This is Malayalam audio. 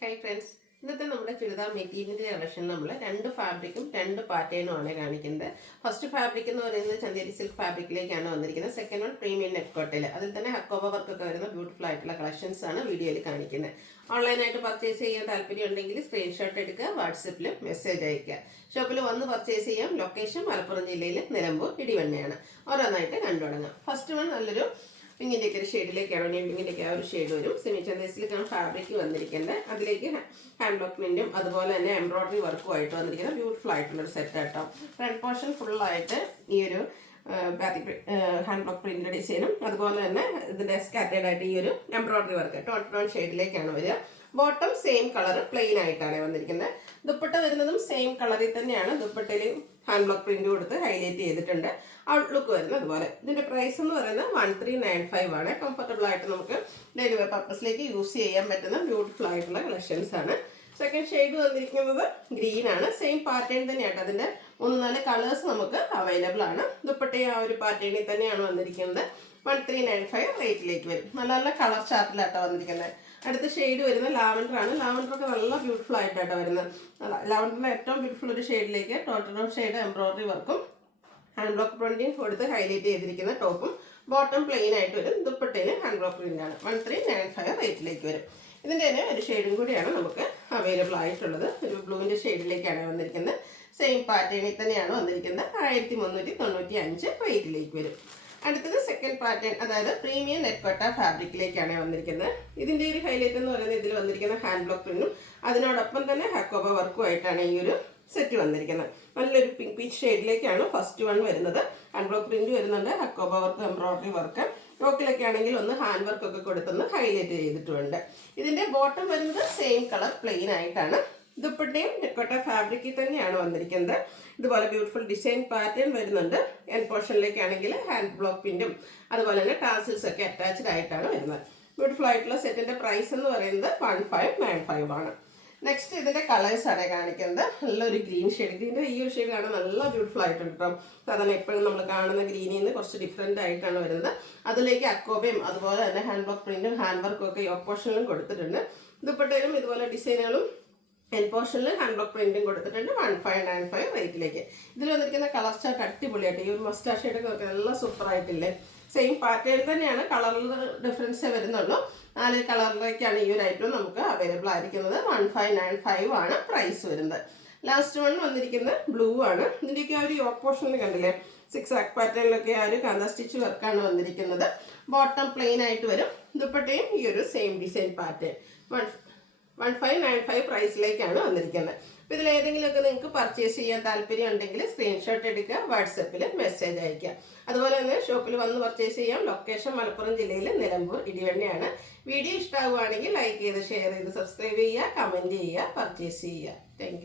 ഹായ് ഫ്രണ്ട്സ്, ഇന്നത്തെ നമ്മുടെ ചുരിദാർ മെറ്റീരിയലിൻ്റെ കളക്ഷൻ നമ്മൾ രണ്ട് ഫാബ്രിക്കും രണ്ട് പാറ്റേണും ആണ് കാണിക്കുന്നത്. ഫസ്റ്റ് ഫാബ്രിക് എന്ന് പറയുന്നത് ചന്തേരി സിൽക്ക് ഫാബ്രിക്കിലേക്കാണ് വന്നിരിക്കുന്നത്. സെക്കൻഡ് വൺ പ്രീമിയം നെറ്റ് കോട്ടയിൽ, അതിൽ തന്നെ ഹക്കോബ വർക്കൊക്കെ വരുന്ന ബ്യൂട്ടിഫുൾ ആയിട്ടുള്ള കളക്ഷൻസ് ആണ് വീഡിയോയിൽ കാണിക്കുന്നത്. ഓൺലൈനായിട്ട് പർച്ചേസ് ചെയ്യാൻ താല്പര്യം ഉണ്ടെങ്കിൽ സ്ക്രീൻഷോട്ട് എടുക്കുക, വാട്സപ്പിൽ മെസ്സേജ് അയയ്ക്കുക. ഷോപ്പിൽ വന്ന് പർച്ചേസ് ചെയ്യാം. ലൊക്കേഷൻ മലപ്പുറം ജില്ലയിൽ നിലമ്പൂർ ഇടിവണ്ണയാണ്. ഓരോന്നായിട്ട് കണ്ടു തുടങ്ങാം. ഫസ്റ്റ് വൺ നല്ലൊരു പിങ്ങിൻ്റെയൊക്കെ ഒരു ഷെയ്ഡിലേക്കാണ്, പിങ്ങിൻ്റെയൊക്കെ ആ ഒരു ഷെയ്ഡ് വരും. സെമി ചന്തേസിലേക്കാണ് ഫാബ്രിക് വന്നിരിക്കുന്നത്. അതിലേക്ക് ഹാൻഡ് ബ്ലോക്ക് പ്രിൻറ്റും അതുപോലെ തന്നെ എംബ്രോയ്ഡറി വർക്കും ആയിട്ട് വന്നിരിക്കുന്ന ബ്യൂട്ടിഫുൾ ആയിട്ടുള്ളൊരു സെറ്റ് ആട്ടോ. ഫ്രണ്ട് പോർഷൻ ഫുള്ളായിട്ട് ഈ ഒരു ഹാൻഡ് ബ്ലോക്ക് പ്രിൻ്റ് ഡിസൈനും അതുപോലെ തന്നെ ഇതിൻ്റെ സ്കാറ്റേഡ് ആയിട്ട് ഈ ഒരു എംബ്രോയ്ഡറി വർക്ക് ടോൺ ഷെയ്ഡിലേക്കാണ് വരിക. ബോട്ടം സെയിം കളർ പ്ലെയിൻ ആയിട്ടാണ് വന്നിരിക്കുന്നത്. ദുപ്പട്ട വരുന്നതും സെയിം കളറിൽ തന്നെയാണ്. ദുപ്പട്ടയിൽ ഹാൻഡ് ബ്ലോക്ക് പ്രിന്റ് കൊടുത്ത് ഹൈലൈറ്റ് ചെയ്തിട്ടുണ്ട്. ഔട്ട്ലുക്ക് വരുന്നത് അതുപോലെ. ഇതിന്റെ പ്രൈസ് എന്ന് പറയുന്നത് 1395 ആണ്. കംഫർട്ടബിൾ ആയിട്ട് നമുക്ക് ഡെയിലി വെയർ പർപ്പസിലേക്ക് യൂസ് ചെയ്യാൻ പറ്റുന്ന ബ്യൂട്ടിഫുൾ ആയിട്ടുള്ള കളക്ഷൻസ് ആണ്. സെക്കൻഡ് ഷെയ്ഡ് വന്നിരിക്കുന്നത് ഗ്രീൻ ആണ്. സെയിം പാറ്റേൺ തന്നെയാണ്. അതിന്റെ 3-4 കളേഴ്സ് നമുക്ക് അവൈലബിൾ ആണ്. ദുപ്പട്ടയും ആ ഒരു പാറ്റേണിൽ തന്നെയാണ് വന്നിരിക്കുന്നത്. 1395 റേറ്റിലേക്ക് വരും. നല്ല നല്ല കളർ ചാർട്ടിലാട്ടോ വന്നിരിക്കുന്നത്. അടുത്ത ഷെയ്ഡ് വരുന്നത് ലാവൻഡർ ആണ്. ലാവൻഡർ ഒക്കെ നല്ല ബ്യൂട്ടിഫുൾ ആയിട്ടാണ് വരുന്നത്. ലാവൻഡറിന്റെ ഏറ്റവും ബ്യൂട്ടിഫുൾ ഒരു ഷെയ്ഡിലേക്ക് ടോൺ ഷെയ്ഡ് എംബ്രോയ്ഡറി വർക്കും ഹാൻഡ് ബ്ലോക്ക് പ്രിന്റിങ് കൊടുത്ത് ഹൈലൈറ്റ് ചെയ്തിരിക്കുന്ന ടോപ്പും ബോട്ടം പ്ലെയിൻ ആയിട്ട് വരും. ദുപ്പട്ടയിൽ ഹാൻഡ് ബ്ലോക്ക് പ്രിന്റ് ആണ്. 1395 റേറ്റിലേക്ക് വരും. ഇതിൻ്റെ തന്നെ ഒരു ഷെയ്ഡും കൂടിയാണ് നമുക്ക് അവൈലബിൾ ആയിട്ടുള്ളത്. ഒരു ബ്ലൂവിൻ്റെ ഷെയ്ഡിലേക്കാണ് വന്നിരിക്കുന്നത്. സെയിം പാറ്റേണിൽ തന്നെയാണ് വന്നിരിക്കുന്നത്. 1395 റേറ്റിലേക്ക് വരും. അടുത്തത് സെക്കൻഡ് പാറ്റേൺ, അതായത് പ്രീമിയം നെറ്റ് കോട്ട ഫാബ്രിക്കിലേക്കാണ് വന്നിരിക്കുന്നത്. ഇതിൻ്റെ ഒരു ഹൈലൈറ്റ് എന്ന് പറയുന്നത് ഇതിൽ വന്നിരിക്കുന്ന ഹാൻഡ് ബ്ലോക്ക് പ്രിന്റും അതിനോടൊപ്പം തന്നെ ഹക്കോബ വർക്കും ആയിട്ടാണ് ഈ ഒരു സെറ്റ് വന്നിരിക്കുന്നത്. നല്ലൊരു പിങ്ക് പീച്ച് ഷെയ്ഡിലേക്കാണ് ഫസ്റ്റ് വൺ വരുന്നത്. ഹാൻഡ് ബ്ലോക്ക് പ്രിന്റ് വരുന്നുണ്ട്, ഹക്കോബ വർക്ക്, എംബ്രോയ്ഡറി വർക്ക്. യോക്കിലൊക്കെ ആണെങ്കിൽ ഒന്ന് ഹാൻഡ് വർക്ക് ഒക്കെ കൊടുത്തൊന്ന് ഹൈലൈറ്റ് ചെയ്തിട്ടുണ്ട്. ഇതിൻ്റെ ബോട്ടം വരുന്നത് സെയിം കളർ പ്ലെയിൻ ആയിട്ടാണ്. ദുപ്പട്ടയും നെക്കോട്ട ഫാബ്രിക്കിൽ തന്നെയാണ് വന്നിരിക്കുന്നത്. ഇതുപോലെ ബ്യൂട്ടിഫുൾ ഡിസൈൻ പാറ്റേൺ വരുന്നുണ്ട്. എൻ പോർഷനിലേക്കാണെങ്കിൽ ഹാൻഡ് ബ്ലോക്ക് പിന്നും അതുപോലെ തന്നെ ടാസിൽസ് ഒക്കെ അറ്റാച്ച്ഡ് ആയിട്ടാണ് വരുന്നത്. ബ്യൂട്ടിഫുൾ ആയിട്ടുള്ള സെറ്റിന്റെ പ്രൈസ് എന്ന് പറയുന്നത് 1595 ആണ്. നെക്സ്റ്റ് ഇതിന്റെ കളേഴ്സ് ആണ് കാണിക്കുന്നത്. നല്ലൊരു ഗ്രീൻ ഷെയ്ഡ്. ഗ്രീൻ്റെ ഈ ഒരു ഷെയ്ഡ് കാണാൻ നല്ല ബ്യൂട്ടിഫുൾ ആയിട്ടുണ്ട് കേട്ടോ. സാധാരണ എപ്പോഴും നമ്മൾ കാണുന്ന ഗ്രീനിൽ നിന്ന് കുറച്ച് ഡിഫറെൻ്റ് ആയിട്ടാണ് വരുന്നത്. അതിലേക്ക് അക്കോബയും അതുപോലെ തന്നെ ഹാൻഡ് ബ്ലോക്ക് പ്രിന്റും ഹാൻഡ് വർക്കും ഒക്കെ യോക്ക് പോർഷനിലും കൊടുത്തിട്ടുണ്ട്. ദുപ്പട്ടയിലും ഇതുപോലെ ഡിസൈനുകളും എൻ പോർഷനിൽ ഹാൻഡ് ബ്ലോക്ക് പ്രിന്റും കൊടുത്തിട്ടുണ്ട്. 1595 റേറ്റിലേക്ക്. ഇതിൽ വന്നിരിക്കുന്ന കളർ ചാർട്ട് അടിപൊളിയായിട്ട്. ഈ ഒരു മസ്റ്റാർഡ് ഷെയ്ഡൊക്കെ നോക്കി നല്ല സൂപ്പർ ആയിട്ടില്ലേ. സെയിം പാറ്റേൺ തന്നെയാണ്, കളറിൽ ഡിഫറൻസേ വരുന്നുള്ളൂ. 4 കളറിലേക്കാണ് ഈ ഒരു ഐറ്റം നമുക്ക് അവൈലബിൾ ആയിരിക്കുന്നത്. 1595 ആണ് പ്രൈസ് വരുന്നത്. ലാസ്റ്റ് വൺ വന്നിരിക്കുന്നത് ബ്ലൂ ആണ്. ഇതിൻ്റെയൊക്കെ ആ ഒരു യോക്ക് പോർഷനിൽ കണ്ടില്ലേ, 6 ആക്ക് പാറ്റേണിലൊക്കെ ആ ഒരു കാന്ത സ്റ്റിച്ച് വർക്കാണ് വന്നിരിക്കുന്നത്. ബോട്ടം പ്ലെയിൻ ആയിട്ട് വരും. ദുപ്പട്ടയും ഈ ഒരു സെയിം ഡിസൈൻ പാറ്റേൺ 1595 പ്രൈസിലേക്കാണ് വന്നിരിക്കുന്നത്. അപ്പോൾ ഇതിൽ ഏതെങ്കിലുമൊക്കെ നിങ്ങൾക്ക് പർച്ചേസ് ചെയ്യാൻ താല്പര്യം ഉണ്ടെങ്കിൽ സ്ക്രീൻഷോട്ട് എടുക്കുക, വാട്സപ്പിൽ മെസ്സേജ് അയയ്ക്കുക. അതുപോലെ തന്നെ ഷോപ്പിൽ വന്ന് പർച്ചേസ് ചെയ്യാം. ലൊക്കേഷൻ മലപ്പുറം ജില്ലയിൽ നിലമ്പൂർ ഇടിവണ്ണയാണ്. വീഡിയോ ഇഷ്ടമാവുകയാണെങ്കിൽ ലൈക്ക് ചെയ്ത് ഷെയർ ചെയ്ത് സബ്സ്ക്രൈബ് ചെയ്യുക, കമൻറ്റ് ചെയ്യുക, പർച്ചേസ് ചെയ്യുക. താങ്ക്